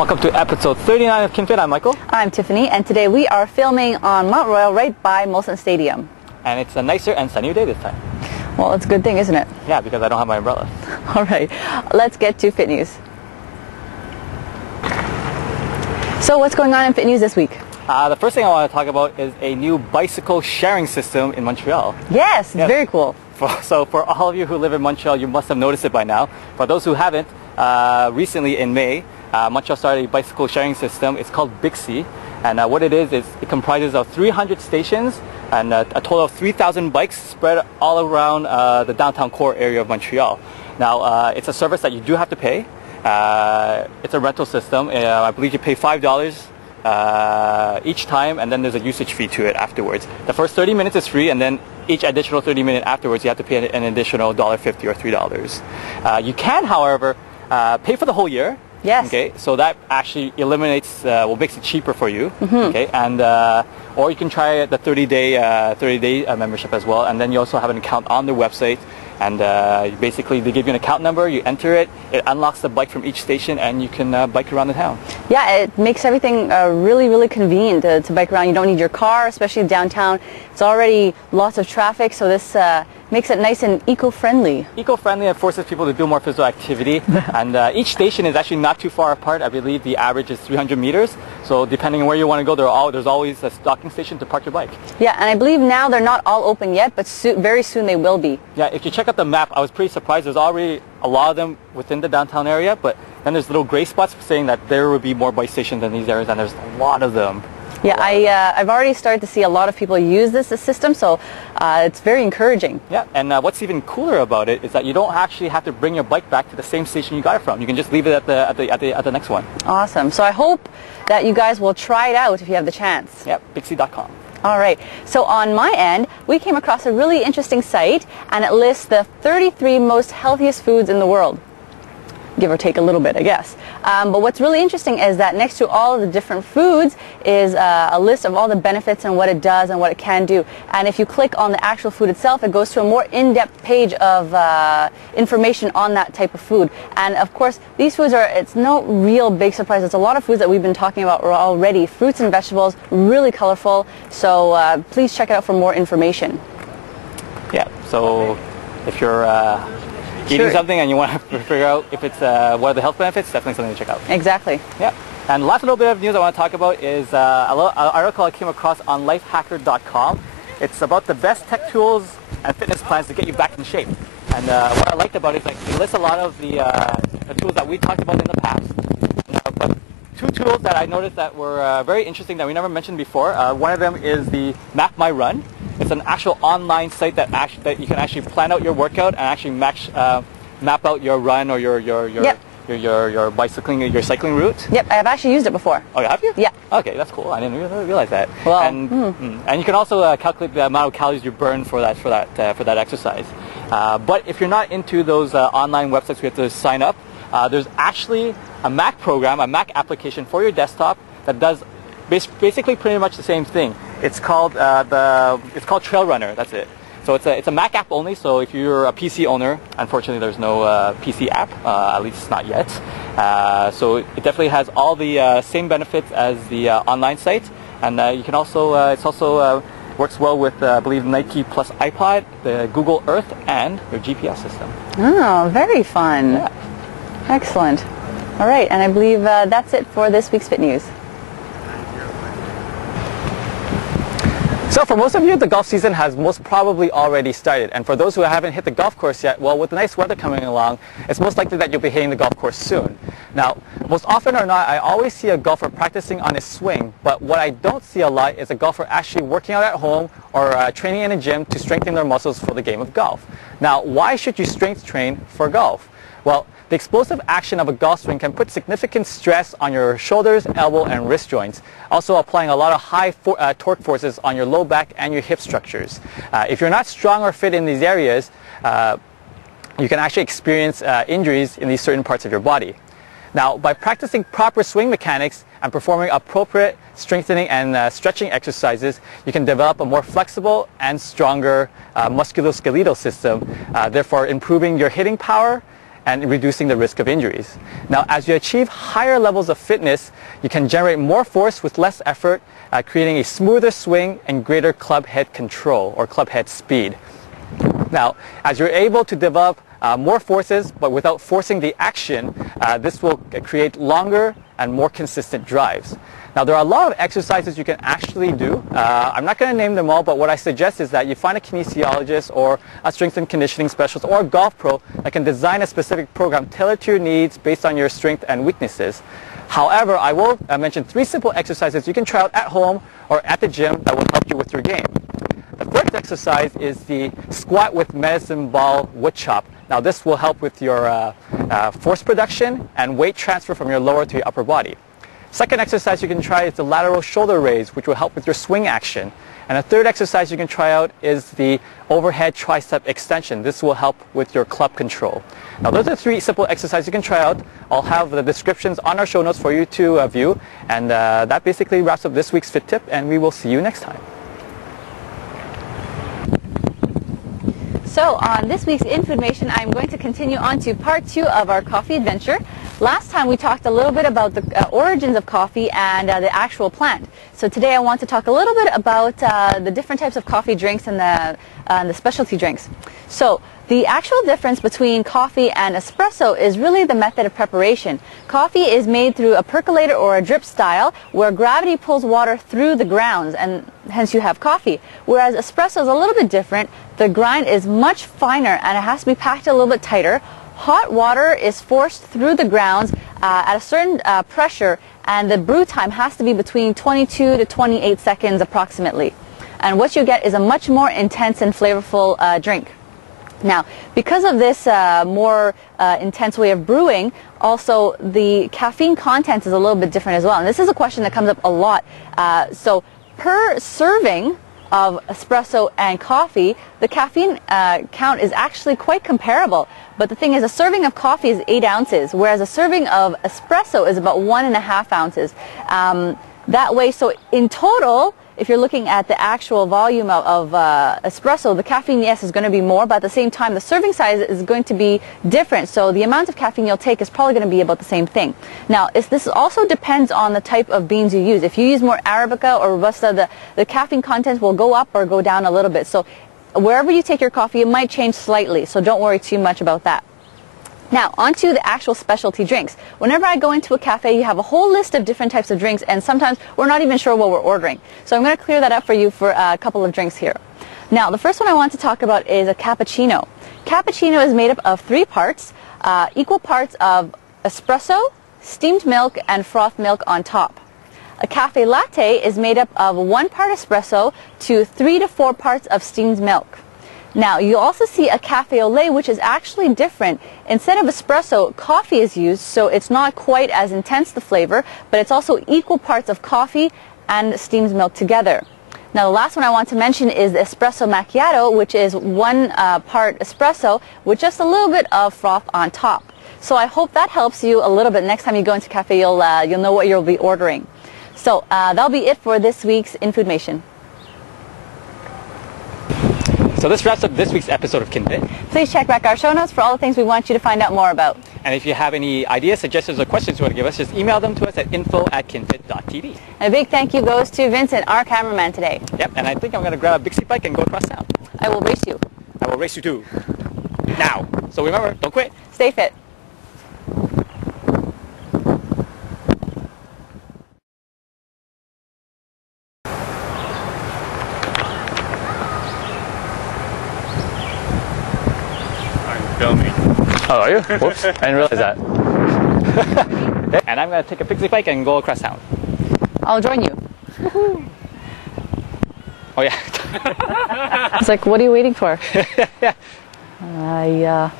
Welcome to episode 39 of KinFit. I'm Michael. I'm Tiffany, and today we are filming on Montreal right by Molson Stadium. And it's a nicer and sunnier day this time. Well, it's a good thing, isn't it? Yeah, because I don't have my umbrella. All right, let's get to Fit News. So what's going on in Fit News this week? The first thing I want to talk about is a new bicycle sharing system in Montreal. Yes, very cool. So for all of you who live in Montreal, you must have noticed it by now. For those who haven't, recently in May, Montreal started a bicycle sharing system. It's called Bixi, and what it is it comprises of 300 stations and a total of 3,000 bikes spread all around the downtown core area of Montreal. Now, it's a service that you do have to pay. It's a rental system. I believe you pay $5 each time, and then there's a usage fee to it afterwards. The first 30 minutes is free, and then each additional 30 minutes afterwards, you have to pay an additional $1.50 or $3. You can, however, pay for the whole year. Yes. Okay, so that actually eliminates, makes it cheaper for you. Okay, and or you can try the 30-day membership as well, and then you also have an account on their website, and basically they give you an account number, you enter it, it unlocks the bike from each station, and you can bike around the town. Yeah, it makes everything really convenient to bike around. You don't need your car, especially downtown. It's already lots of traffic, so this makes it nice and eco-friendly. Eco-friendly, and forces people to do more physical activity. And each station is actually not too far apart. I believe the average is 300 meters. So depending on where you want to go, there's always a docking station to park your bike. Yeah, and I believe now they're not all open yet, but very soon they will be. Yeah, if you check out the map, I was pretty surprised. There's already a lot of them within the downtown area, but then there's little gray spots saying that there will be more bike stations in these areas, and there's a lot of them. Yeah, I've already started to see a lot of people use this system, so it's very encouraging. Yeah, and what's even cooler about it is that you don't actually have to bring your bike back to the same station you got it from. You can just leave it at the next one. Awesome. So I hope that you guys will try it out if you have the chance. Yeah, Bixi.com. All right. So on my end, we came across a really interesting site, and it lists the 33 most healthiest foods in the world. Give or take a little bit, I guess. But what's really interesting is that next to all of the different foods is a list of all the benefits and what it does and what it can do. And if you click on the actual food itself, it goes to a more in-depth page of information on that type of food. And of course, these foods it's no real big surprise. It's a lot of foods that we've been talking about already. Fruits and vegetables, really colorful. So please check it out for more information. Yeah, so if you're eating something and you want to figure out if it's what are the health benefits, definitely something to check out. Exactly. Yeah. And the last little bit of news I want to talk about is an article I came across on lifehacker.com. It's about the best tech tools and fitness plans to get you back in shape. And what I liked about it is it lists a lot of the tools that we talked about in the past. But two tools that I noticed that were very interesting that we never mentioned before. One of them is the Map My Run. It's an actual online site that you can actually plan out your workout and actually map out your run or your cycling route. Yep, I have actually used it before. Oh, have you? Yeah. Okay, that's cool. I didn't realize that. Well, and you can also calculate the amount of calories you burn for that exercise. But if you're not into those online websites, we have to sign up. There's actually a Mac program, a Mac application for your desktop that does basically pretty much the same thing. It's called Trail Runner. That's it. So it's a Mac app only. So if you're a PC owner, unfortunately there's no PC app, at least not yet. So it definitely has all the same benefits as the online site, and you can also it's also works well with I believe Nike plus iPod, the Google Earth, and your GPS system. Oh, very fun. Yeah. Excellent. All right, and I believe that's it for this week's Fit News. So for most of you, the golf season has most probably already started. And for those who haven't hit the golf course yet, well, with the nice weather coming along, it's most likely that you'll be hitting the golf course soon. Now, most often or not, I always see a golfer practicing on his swing, but what I don't see a lot is a golfer actually working out at home or training in a gym to strengthen their muscles for the game of golf. Now, why should you strength train for golf? Well, the explosive action of a golf swing can put significant stress on your shoulders, elbow, and wrist joints, also applying a lot of high torque forces on your low back and your hip structures. If you're not strong or fit in these areas, you can actually experience injuries in these certain parts of your body. Now, by practicing proper swing mechanics and performing appropriate strengthening and stretching exercises, you can develop a more flexible and stronger musculoskeletal system, therefore improving your hitting power and reducing the risk of injuries. Now, as you achieve higher levels of fitness, you can generate more force with less effort, creating a smoother swing and greater club head control or club head speed. Now, as you're able to develop more forces but without forcing the action, this will create longer and more consistent drives. Now, there are a lot of exercises you can actually do. I'm not going to name them all, but what I suggest is that you find a kinesiologist or a strength and conditioning specialist or a golf pro that can design a specific program tailored to your needs based on your strength and weaknesses. However, I will mention 3 simple exercises you can try out at home or at the gym that will help you with your game. The first exercise is the squat with medicine ball wood chop. Now, this will help with your force production and weight transfer from your lower to your upper body. Second exercise you can try is the lateral shoulder raise, which will help with your swing action. And a third exercise you can try out is the overhead tricep extension. This will help with your club control. Now, those are 3 simple exercises you can try out. I'll have the descriptions on our show notes for you to view. And that basically wraps up this week's Fit Tip, and we will see you next time. So on this week's information, I'm going to continue on to part 2 of our coffee adventure. Last time we talked a little bit about the origins of coffee and the actual plant. So today I want to talk a little bit about the different types of coffee drinks and the specialty drinks. So the actual difference between coffee and espresso is really the method of preparation. Coffee is made through a percolator or a drip style where gravity pulls water through the grounds, and hence you have coffee. Whereas espresso is a little bit different. The grind is much finer and it has to be packed a little bit tighter. Hot water is forced through the grounds at a certain pressure, and the brew time has to be between 22 to 28 seconds approximately. And what you get is a much more intense and flavorful drink. Now, because of this more intense way of brewing, also the caffeine content is a little bit different as well. And this is a question that comes up a lot. So per serving of espresso and coffee, the caffeine count is actually quite comparable. But the thing is, a serving of coffee is 8 ounces, whereas a serving of espresso is about 1.5 ounces. That way, so in total, if you're looking at the actual volume of espresso, the caffeine, yes, is going to be more, but at the same time, the serving size is going to be different. So the amount of caffeine you'll take is probably going to be about the same thing. Now, this also depends on the type of beans you use. If you use more Arabica or Robusta, the caffeine content will go up or go down a little bit. So wherever you take your coffee, it might change slightly, so don't worry too much about that. Now, on to the actual specialty drinks. Whenever I go into a cafe, you have a whole list of different types of drinks, and sometimes we're not even sure what we're ordering. So I'm going to clear that up for you for a couple of drinks here. Now, the first one I want to talk about is a cappuccino. Cappuccino is made up of 3 parts, equal parts of espresso, steamed milk, and froth milk on top. A cafe latte is made up of 1 part espresso to 3 to 4 parts of steamed milk. Now, you also see a cafe au lait, which is actually different. Instead of espresso, coffee is used, so it's not quite as intense the flavor, but it's also equal parts of coffee and steamed milk together. Now, the last one I want to mention is the espresso macchiato, which is 1 part espresso with just a little bit of froth on top. So I hope that helps you a little bit. Next time you go into a cafe, you'll know what you'll be ordering. So that'll be it for this week's Information. So this wraps up this week's episode of KinFit. Please check back our show notes for all the things we want you to find out more about. And if you have any ideas, suggestions, or questions you want to give us, just email them to us at info@kinfit.tv. And a big thank you goes to Vincent, our cameraman today. Yep, and I think I'm going to grab a Bixi bike and go across town. I will race you. I will race you too. Now. So remember, don't quit. Stay fit. Filming. Oh, are you? Whoops, I didn't realize that. And I'm going to take a Bixi bike and go across town. I'll join you. Oh, yeah. It's like, what are you waiting for? Yeah. Yeah.